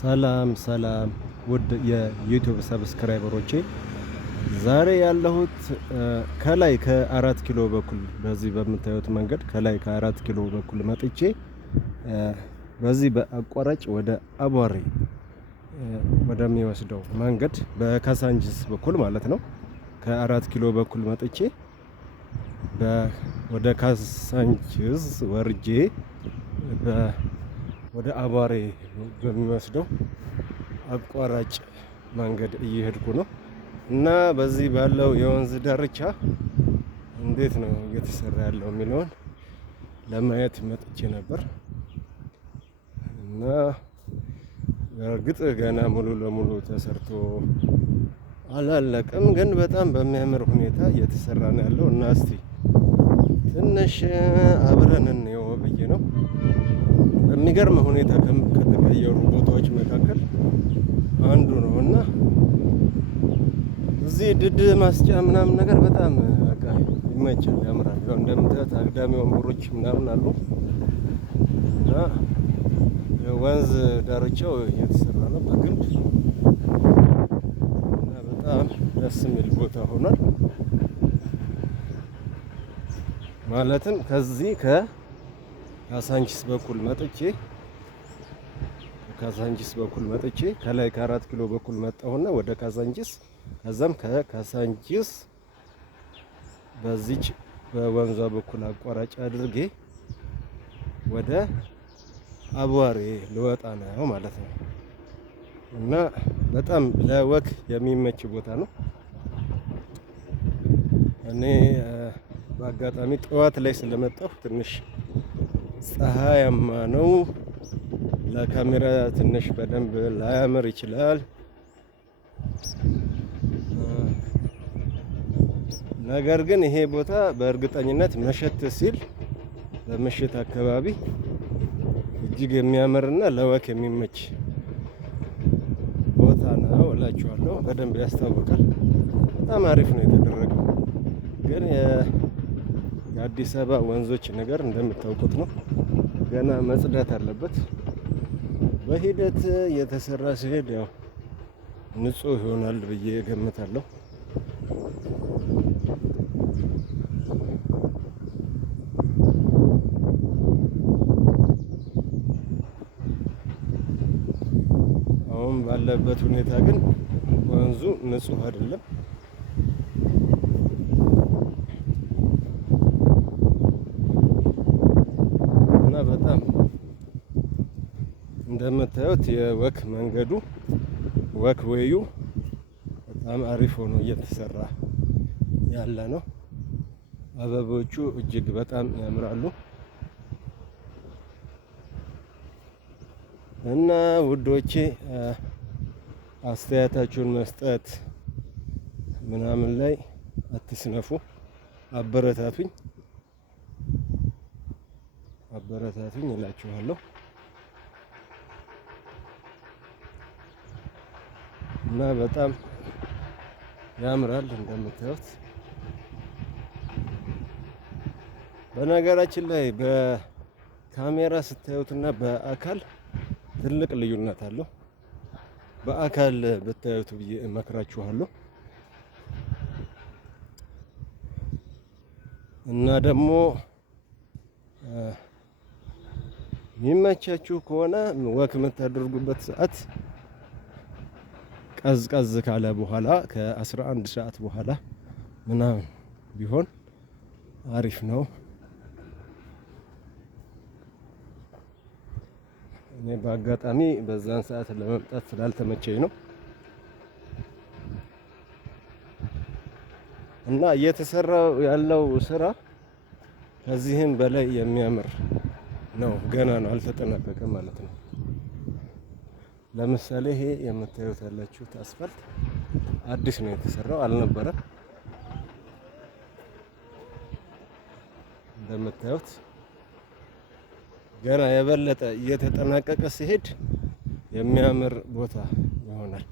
ሰላም ሰላም ውድ የዩቲዩብ ሰብስክራይበሮቼ፣ ዛሬ ያለሁት ከላይ ከአራት ኪሎ በኩል በዚህ በምታዩት መንገድ ከላይ ከአራት ኪሎ በኩል መጥቼ በዚህ በአቋራጭ ወደ አቧሬ ወደሚወስደው መንገድ በካሳንቺስ በኩል ማለት ነው። ከአራት ኪሎ በኩል መጥቼ ወደ ካሳንቺስ ወርጄ ወደ አቧሬ በሚወስደው አቋራጭ መንገድ እየሄድኩ ነው እና በዚህ ባለው የወንዝ ዳርቻ እንዴት ነው እየተሰራ ያለው የሚለውን ለማየት መጥቼ ነበር እና በእርግጥ ገና ሙሉ ለሙሉ ተሰርቶ አላለቀም፣ ግን በጣም በሚያምር ሁኔታ እየተሰራ ነው ያለው እና እስቲ ትንሽ አብረን እንየው ብዬ ነው። በሚገርም ሁኔታ ከተቀየሩ ቦታዎች መካከል አንዱ ነው እና እዚህ ድድ ማስጫ ምናምን ነገር በጣም በቃ ይመቻል፣ ያምራል። ያው እንደምታዩት አግዳሚ ወንበሮች ምናምን አሉ እና የወንዝ ዳርቻው እየተሰራ ነው በግንብ እና በጣም ደስ የሚል ቦታ ሆኗል። ማለትም ከዚህ ከካሳንቺስ በኩል መጥቼ ከላይ ከአራት ኪሎ በኩል መጣሁና ወደ ካሳንቺስ፣ ከዛም ከካሳንቺስ በዚች በወንዟ በኩል አቋራጭ አድርጌ ወደ አቧሬ ልወጣ ነው ማለት ነው እና በጣም ለወክ የሚመች ቦታ ነው። እኔ በአጋጣሚ ጠዋት ላይ ስለመጣሁ ትንሽ ፀሐያማ ነው። ለካሜራ ትንሽ በደንብ ላያምር ይችላል። ነገር ግን ይሄ ቦታ በእርግጠኝነት መሸት ሲል በምሽት አካባቢ እጅግ የሚያምርና ለወክ የሚመች ቦታ ነው እላችኋለሁ። በደንብ ያስታውቃል። በጣም አሪፍ ነው የተደረገው። ግን የአዲስ አበባ ወንዞች ነገር እንደምታውቁት ነው፣ ገና መጽዳት አለበት። በሂደት የተሰራ ሲሄድ ያው ንጹህ ይሆናል ብዬ እገምታለሁ። አሁን ባለበት ሁኔታ ግን ወንዙ ንጹህ አይደለም። እና በጣም እንደምታዩት የወክ መንገዱ ወክ ዌዩ በጣም አሪፍ ሆኖ እየተሰራ ያለ ነው። አበቦቹ እጅግ በጣም ያምራሉ እና ውዶቼ አስተያየታችሁን መስጠት ምናምን ላይ አትስነፉ፣ አበረታቱኝ እላችኋለሁ። እና በጣም ያምራል እንደምታዩት። በነገራችን ላይ በካሜራ ስታዩትና በአካል ትልቅ ልዩነት አለው። በአካል ብታዩት ብዬ እመክራችኋለሁ። እና ደግሞ የሚመቻችሁ ከሆነ ወክ የምታደርጉበት ሰዓት ቀዝቀዝ ካለ በኋላ ከ11 ሰዓት በኋላ ምናምን ቢሆን አሪፍ ነው። እኔ በአጋጣሚ በዛን ሰዓት ለመምጣት ስላልተመቸኝ ነው እና እየተሰራው ያለው ስራ ከዚህም በላይ የሚያምር ነው። ገና ነው፣ አልተጠናቀቀም ማለት ነው። ለምሳሌ ይሄ የምታዩት ያላችሁት አስፋልት አዲስ ነው የተሰራው፣ አልነበረም። እንደምታዩት ገና የበለጠ እየተጠናቀቀ ሲሄድ የሚያምር ቦታ ይሆናል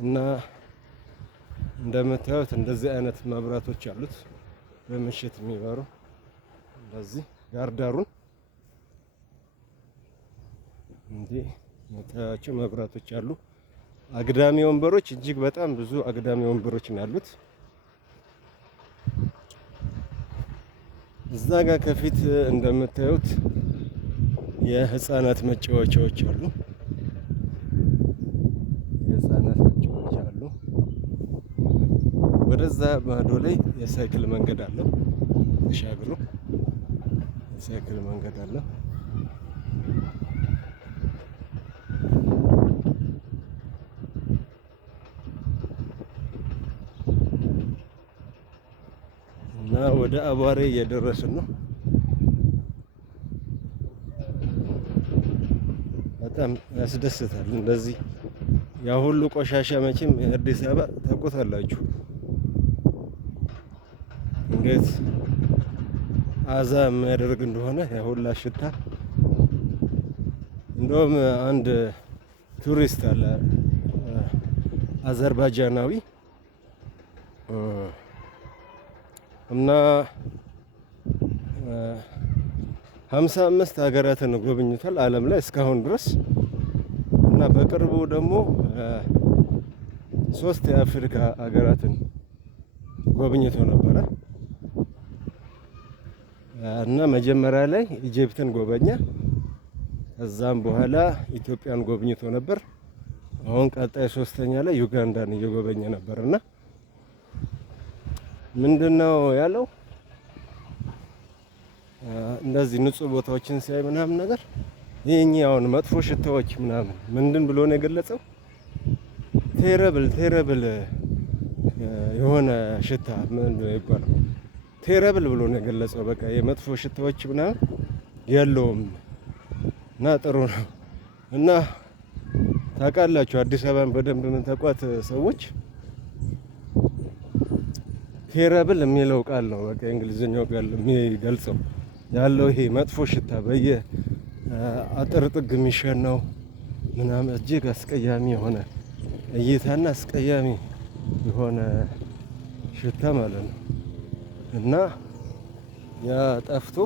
እና እንደምታዩት እንደዚህ አይነት መብራቶች አሉት በምሽት የሚበሩ እንደዚህ ዳርዳሩን እንዴ የምታያቸው መብራቶች አሉ። አግዳሚ ወንበሮች እጅግ በጣም ብዙ አግዳሚ ወንበሮች ነው ያሉት። እዛ ጋር ከፊት እንደምታዩት የህፃናት መጫወቻዎች አሉ። የህፃናት መጫወቻ አሉ። ወደዛ ማዶ ላይ የሳይክል መንገድ አለው። ተሻግሮ የሳይክል መንገድ አለው። እና ወደ አቧሬ እየደረስን ነው። በጣም ያስደስታል። እንደዚህ ያ ሁሉ ቆሻሻ መቼም የአዲስ አበባ ታውቁታላችሁ እንዴት አዛ የሚያደርግ እንደሆነ ያ ሁላ ሽታ። እንደውም አንድ ቱሪስት አለ አዘርባይጃናዊ እና 55 ሀገራትን ጎብኝቷል ዓለም ላይ እስካሁን ድረስ እና በቅርቡ ደግሞ 3 የአፍሪካ ሀገራትን ጎብኝቶ ነበረ እና መጀመሪያ ላይ ኢጂፕትን ጎበኘ። ከዛም በኋላ ኢትዮጵያን ጎብኝቶ ነበር። አሁን ቀጣይ 3ኛ ላይ ዩጋንዳን እየጎበኘ ነበርና ምንድነው ያለው እንደዚህ ንጹህ ቦታዎችን ሲያይ ምናምን ነገር ይሄኛውን መጥፎ ሽታዎች ምናምን ምንድን ብሎ ነው የገለጸው? ቴረብል የሆነ ሽታ ምንድነው ይባላል? ቴረብል ብሎ ነው የገለጸው። በቃ የመጥፎ ሽታዎች ምናምን የለውም እና ጥሩ ነው። እና ታውቃላችሁ አዲስ አበባን በደንብ የምታውቋት ሰዎች ቴረብል የሚለው ቃል ነው በቃ እንግሊዝኛው ቃል የሚገልጸው ያለው ይሄ መጥፎ ሽታ በየ አጥር ጥግ የሚሸናው ምናምን እጅግ አስቀያሚ የሆነ እይታና አስቀያሚ የሆነ ሽታ ማለት ነው። እና ያ ጠፍቶ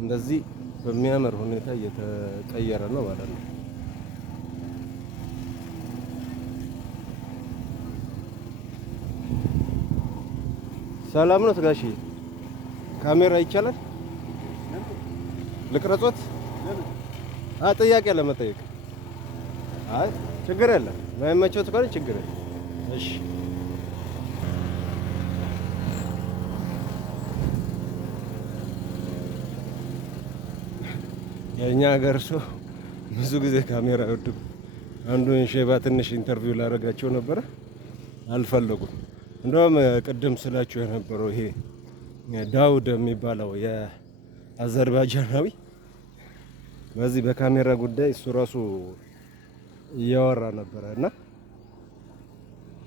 እንደዚህ በሚያምር ሁኔታ እየተቀየረ ነው ማለት ነው። ሰላም ነው ጋሺ? ካሜራ ይቻላል? ልቅረጾት? ጥያቄ ለመጠየቅ። አይ ችግር የለም። ማይመቸው ከሆነ ችግር የለም። እሺ የኛ ሀገር ሰው ብዙ ጊዜ ካሜራ አይወድም። አንዱን ሼባ ትንሽ ኢንተርቪው ላደርጋቸው ነበረ፣ አልፈለጉም። እንደውም ቅድም ስላችሁ የነበረው ይሄ ዳውድ የሚባለው የአዘርባይጃናዊ በዚህ በካሜራ ጉዳይ እሱ ራሱ እያወራ ነበረ እና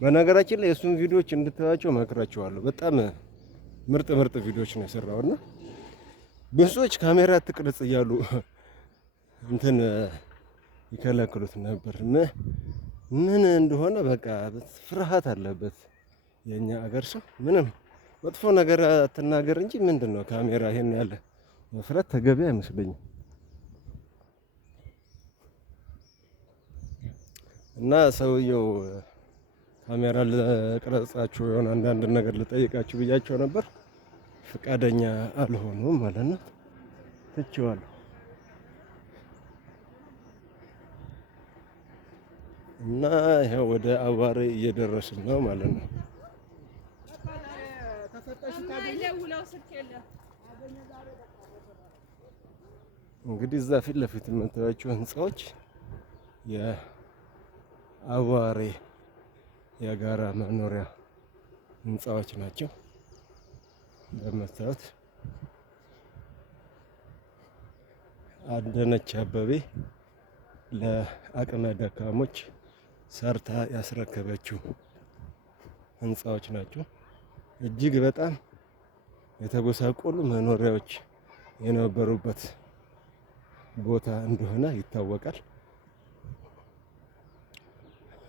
በነገራችን ላይ የእሱን ቪዲዮዎች እንድታዩዋቸው መክራቸዋለሁ። በጣም ምርጥ ቪዲዮዎች ነው የሰራው እና ብዙዎች ካሜራ አትቅረጽ እያሉ እንትን ይከለክሉት ነበር። ምን እንደሆነ በቃ ፍርሃት አለበት የኛ አገር ሰው። ምንም መጥፎ ነገር አትናገር እንጂ ምንድነው ካሜራ ይሄን ያለ መፍራት ተገቢ አይመስለኝም። እና ሰውየው ካሜራ ለቅረጻችሁ የሆነ አንዳንድ ነገር ልጠይቃችሁ ብያቸው ነበር፣ ፈቃደኛ አልሆኑም ማለት ነው። ትቼዋለሁ። እና ይሄው ወደ አዋሬ እየደረስን ነው ማለት ነው። እንግዲህ እዛ ፊት ለፊት የምታዩዋቸው ህንጻዎች የአዋሬ የጋራ መኖሪያ ህንጻዎች ናቸው። እንደምታዩት አዳነች አቤቤ ለአቅመ ደካሞች ሰርታ ያስረከበችው ህንጻዎች ናቸው። እጅግ በጣም የተጎሳቆሉ መኖሪያዎች የነበሩበት ቦታ እንደሆነ ይታወቃል።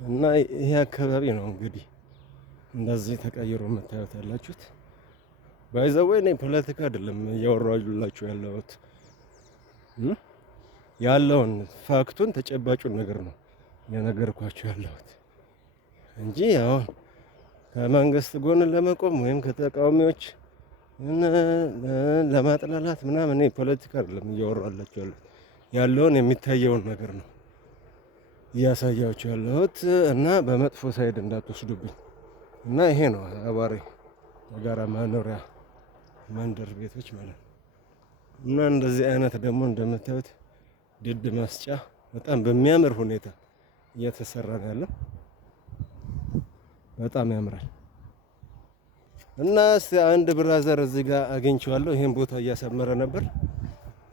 እና ይሄ አካባቢ ነው እንግዲህ እንደዚህ ተቀይሮ የምታዩት ያላችሁት። ባይዘው እኔ ፖለቲካ አይደለም እያወራሁላችሁ ያለሁት። ያለውን ፋክቱን ተጨባጩን ነገር ነው የነገርኳችሁ ያለሁት እንጂ አሁን ከመንግስት ጎን ለመቆም ወይም ከተቃዋሚዎች ለማጥላላት ምናምን ፖለቲካ አይደለም እያወራላችሁ ያለውን የሚታየውን ነገር ነው እያሳያችሁ ያለሁት እና በመጥፎ ሳይድ እንዳትወስዱብኝ እና ይሄ ነው አቧሬ የጋራ መኖሪያ መንደር ቤቶች ማለት ነው። እና እንደዚህ አይነት ደግሞ እንደምታዩት ድድ ማስጫ በጣም በሚያምር ሁኔታ እየተሰራ ነው ያለው። በጣም ያምራል። እና አንድ ብራዘር እዚህ ጋር አግኝቼዋለሁ። ይሄን ቦታ እያሰመረ ነበር።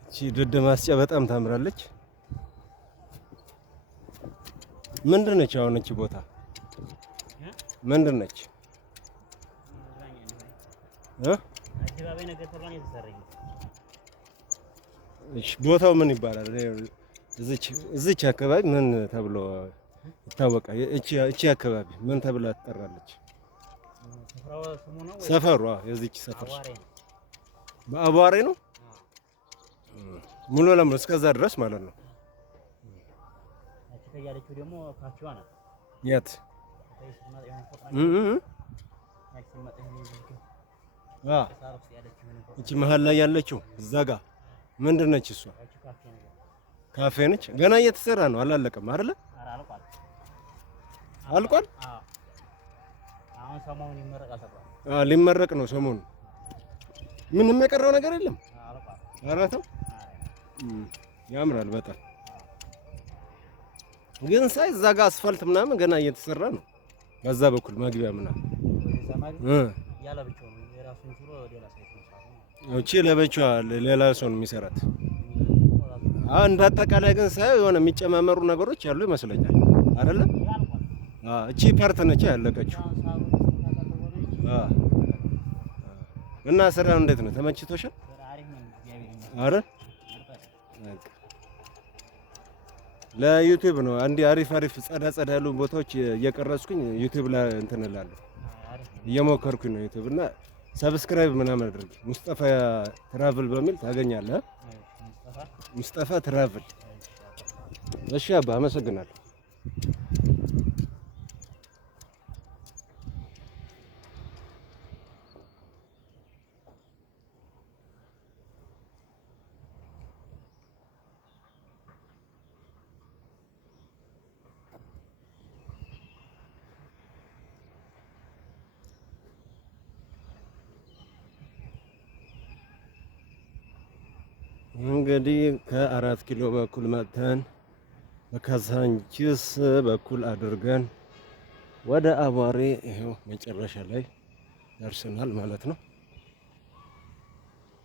እቺ ድድ ማስጫ በጣም ታምራለች። ምንድን ነች አሁን እቺ ቦታ ምንድን ነች? ቦታው ምን ይባላል? እዚች አካባቢ ምን ተብሎ ይታወቃል? እቺ አካባቢ ምን ተብላ ትጠራለች? ሰፈሯ የዚች ሰፈር በአቧሬ ነው ሙሉ ለሙሉ እስከዛ ድረስ ማለት ነው። የት እቺ መሀል ላይ ያለችው እዛ ጋ ምንድን ነች? እሷ ካፌ ነች። ገና እየተሰራ ነው፣ አላለቀም አይደለ? አልቋል። አሁን ሰሞኑን ይመረቃል። ሊመረቅ ነው ሰሞኑን። ምንም የቀረው ነገር የለም። አራተው ያምራል በጣም ግን ሳይ እዛ ጋ አስፋልት ምናምን ገና እየተሰራ ነው። በዛ በኩል መግቢያ ምናምን እቺ ለብቻዋ ሌላ ሰው ነው የሚሰራት። እንደ አጠቃላይ ግን ሳይሆን የሆነ የሚጨማመሩ ነገሮች ያሉ ይመስለኛል አይደለ? እቺ ፓርት ነች ያለቀችው። እና ስራው እንዴት ነው? ተመችቶሻል? አረ ለዩቲዩብ ነው አንዲ አሪፍ ጸዳ ያሉ ቦታዎች እየቀረጽኩኝ ዩቲዩብ ላይ እንትን እላለሁ። እየሞከርኩኝ ነው ዩቲዩብ እና ሰብስክራይብ ምናምን አድርጊ። ሙስጠፋ ትራቭል በሚል ታገኛለህ። ሙስጠፋ ትራቭል። እሺ አባ አመሰግናለሁ። እንግዲህ ከ4 ኪሎ በኩል መጥተን በካዛንቺስ በኩል አድርገን ወደ አቧሬ ይሄው መጨረሻ ላይ ደርሰናል ማለት ነው።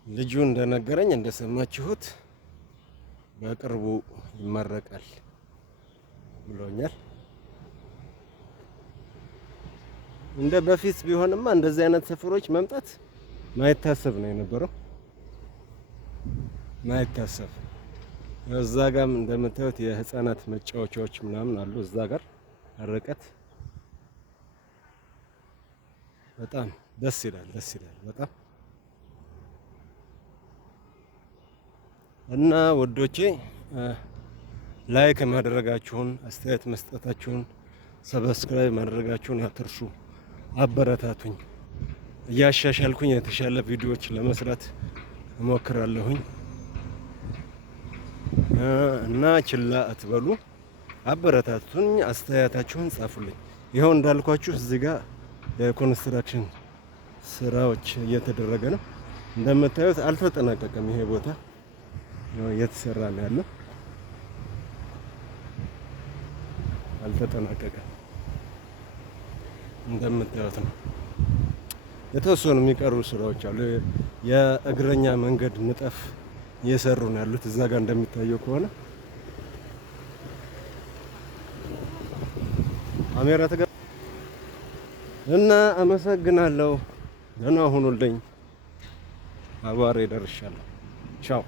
ልጁ እንደነገረኝ እንደሰማችሁት በቅርቡ ይመረቃል ብሎኛል። እንደ በፊት ቢሆንማ እንደዚህ አይነት ሰፈሮች መምጣት ማይታሰብ ነው የነበረው። ማይታሰብ እዛ ጋም እንደምታዩት የህፃናት መጫወቻዎች ምናምን አሉ። እዛ ጋር ርቀት በጣም ደስ ይላል በጣም እና ወዶቼ ላይክ ማድረጋችሁን፣ አስተያየት መስጠታችሁን፣ ሰብስክራይብ ማድረጋችሁን አትርሱ። አበረታቱኝ። እያሻሻልኩኝ የተሻለ ቪዲዮዎች ለመስራት እሞክራለሁኝ እና ችላ አትበሉ። አበረታቱኝ። አስተያየታችሁን ጻፉልኝ። ይኸው እንዳልኳችሁ እዚህ ጋር የኮንስትራክሽን ስራዎች እየተደረገ ነው። እንደምታዩት አልተጠናቀቀም። ይሄ ቦታ እየተሰራ ነው ያለው፣ አልተጠናቀቀም። እንደምታዩት ነው። የተወሰኑ የሚቀሩ ስራዎች አሉ። የእግረኛ መንገድ ንጠፍ እየሰሩ ነው ያሉት እዛ ጋር እንደሚታየው ከሆነ አሜራ እና አመሰግናለሁ። ደህና ሁኑልኝ። አቧሬ ደርሻለሁ። ቻው